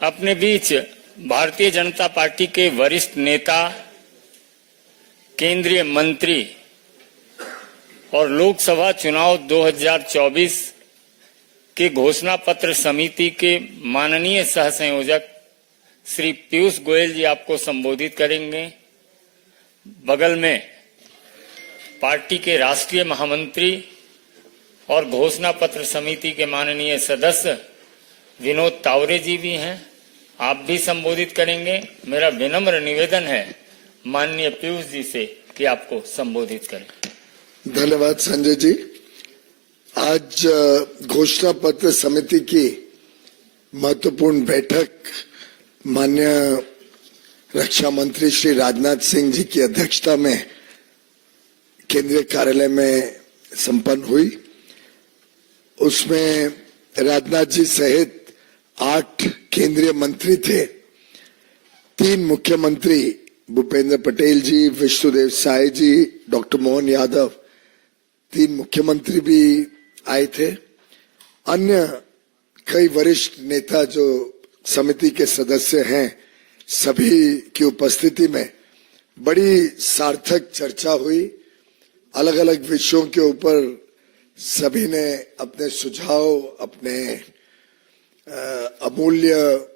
अपने बीच भारतीय जनता पार्टी के वरिष्ठ नेता, केंद्रीय मंत्री और लोकसभा चुनाव 2024 के घोषणा पत्र समिति के माननीय सह संयोजक श्री पीयूष गोयल जी आपको संबोधित करेंगे। बगल में पार्टी के राष्ट्रीय महामंत्री और घोषणा पत्र समिति के माननीय सदस्य विनोद तावरे जी भी हैं, आप भी संबोधित करेंगे। मेरा विनम्र निवेदन है माननीय पीयूष जी से कि आपको संबोधित करें। धन्यवाद संजय जी। आज घोषणा पत्र समिति की महत्वपूर्ण बैठक माननीय रक्षा मंत्री श्री राजनाथ सिंह जी की अध्यक्षता में केंद्रीय कार्यालय में संपन्न हुई। उसमें राजनाथ जी सहित 8 केंद्रीय मंत्री थे। 3 मुख्यमंत्री भूपेंद्र पटेल जी, विष्णुदेव साय जी, डॉक्टर मोहन यादव, 3 मुख्यमंत्री भी आए थे। अन्य कई वरिष्ठ नेता जो समिति के सदस्य हैं, सभी की उपस्थिति में बड़ी सार्थक चर्चा हुई। अलग अलग विषयों के ऊपर सभी ने अपने सुझाव, अपने अमूल्य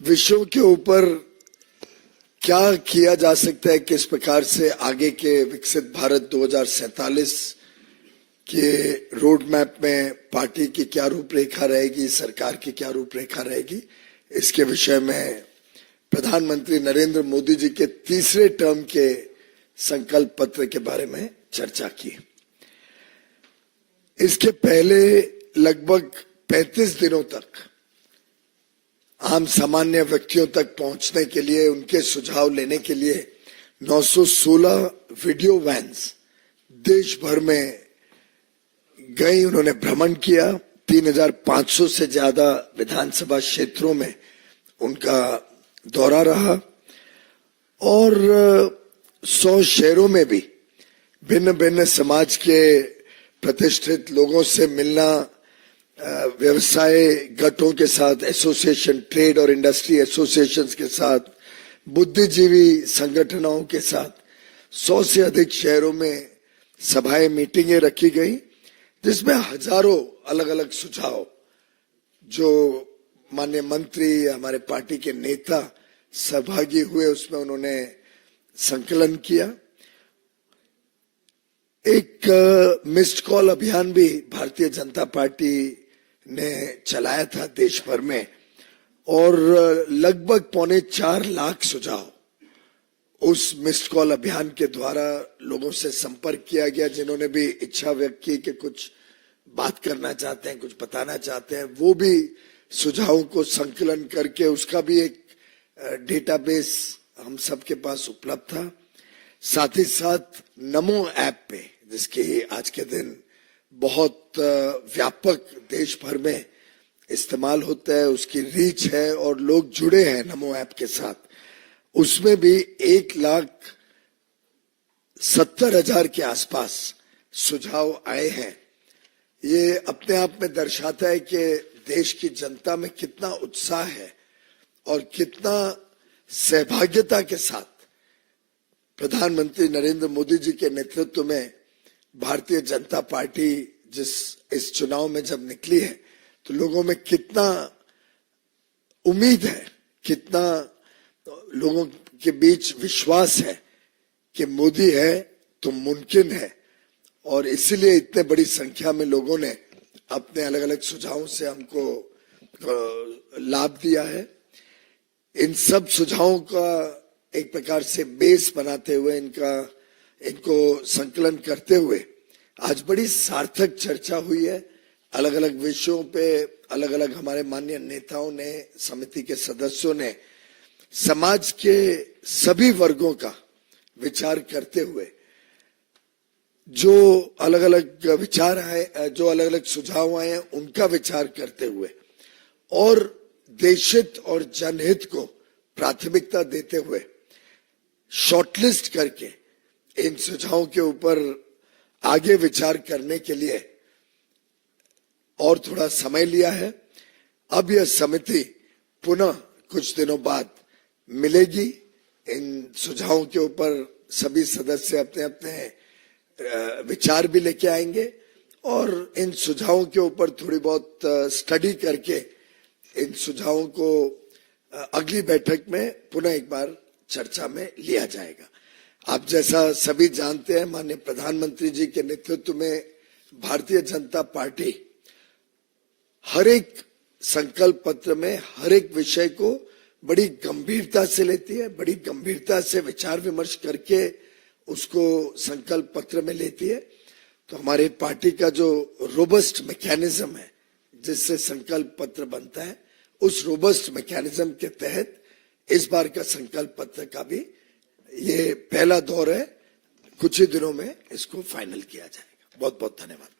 विषयों के ऊपर क्या किया जा सकता है, किस प्रकार से आगे के विकसित भारत 2047 के रोड मैप में पार्टी की क्या रूपरेखा रहेगी, सरकार की क्या रूपरेखा रहेगी, इसके विषय में प्रधानमंत्री नरेंद्र मोदी जी के तीसरे टर्म के संकल्प पत्र के बारे में चर्चा की। इसके पहले लगभग 35 दिनों तक आम सामान्य व्यक्तियों तक पहुंचने के लिए, उनके सुझाव लेने के लिए 916 वीडियो वैन्स देश भर में गई। उन्होंने भ्रमण किया। 3500 से ज्यादा विधानसभा क्षेत्रों में उनका दौरा रहा और 100 शहरों में भी भिन्न भिन्न समाज के प्रतिष्ठित लोगों से मिलना, व्यवसाय गठों के साथ, एसोसिएशन, ट्रेड और इंडस्ट्री एसोसिएशंस के साथ, बुद्धिजीवी संगठनों के साथ 100 से अधिक शहरों में सभाएं, मीटिंगें रखी गई, जिसमें हजारों अलग अलग सुझाव जो माननीय मंत्री, हमारे पार्टी के नेता सहभागी हुए, उसमें उन्होंने संकलन किया। एक मिस्ड कॉल अभियान भी भारतीय जनता पार्टी ने चलाया था देश भर में और लगभग 4.25 लाख सुझाव उस मिस्ड कॉल अभियान के द्वारा लोगों से संपर्क किया गया। जिन्होंने भी इच्छा व्यक्त की कि कुछ बात करना चाहते हैं, कुछ बताना चाहते हैं, वो भी सुझावों को संकलन करके उसका भी एक डेटाबेस हम सबके पास उपलब्ध था। साथ ही साथ नमो ऐप पे, जिसकी आज के दिन बहुत व्यापक देश भर में इस्तेमाल होता है, उसकी रीच है और लोग जुड़े हैं नमो ऐप के साथ, उसमें भी 1,70,000 के आसपास सुझाव आए हैं। ये अपने आप में दर्शाता है कि देश की जनता में कितना उत्साह है और कितना सहभागिता के साथ प्रधानमंत्री नरेंद्र मोदी जी के नेतृत्व में भारतीय जनता पार्टी इस चुनाव में जब निकली है, तो लोगों में कितना उम्मीद है, कितना लोगों के बीच विश्वास है कि मोदी है तो मुमकिन है। और इसीलिए इतने बड़ी संख्या में लोगों ने अपने अलग अलग सुझावों से हमको लाभ दिया है। इन सब सुझावों का एक प्रकार से बेस बनाते हुए, इनको संकलन करते हुए आज बड़ी सार्थक चर्चा हुई है। अलग अलग विषयों पे अलग अलग हमारे माननीय नेताओं ने, समिति के सदस्यों ने समाज के सभी वर्गों का विचार करते हुए जो अलग अलग विचार आए, जो अलग अलग सुझाव आए हैं, उनका विचार करते हुए और देशहित और जनहित को प्राथमिकता देते हुए शॉर्टलिस्ट करके इन सुझावों के ऊपर आगे विचार करने के लिए और थोड़ा समय लिया है। अब यह समिति पुनः कुछ दिनों बाद मिलेगी। इन सुझावों के ऊपर सभी सदस्य अपने अपने विचार भी लेके आएंगे और इन सुझावों के ऊपर थोड़ी बहुत स्टडी करके इन सुझावों को अगली बैठक में पुनः एक बार चर्चा में लिया जाएगा। आप जैसा सभी जानते हैं, माननीय प्रधानमंत्री जी के नेतृत्व में भारतीय जनता पार्टी हर एक संकल्प पत्र में हर एक विषय को बड़ी गंभीरता से लेती है, बड़ी गंभीरता से विचार विमर्श करके उसको संकल्प पत्र में लेती है। तो हमारी पार्टी का जो रोबस्ट मैकेनिज्म है जिससे संकल्प पत्र बनता है, उस रोबस्ट मैकेनिज्म के तहत इस बार का संकल्प पत्र का भी ये पहला दौर है। कुछ ही दिनों में इसको फाइनल किया जाएगा। बहुत बहुत धन्यवाद।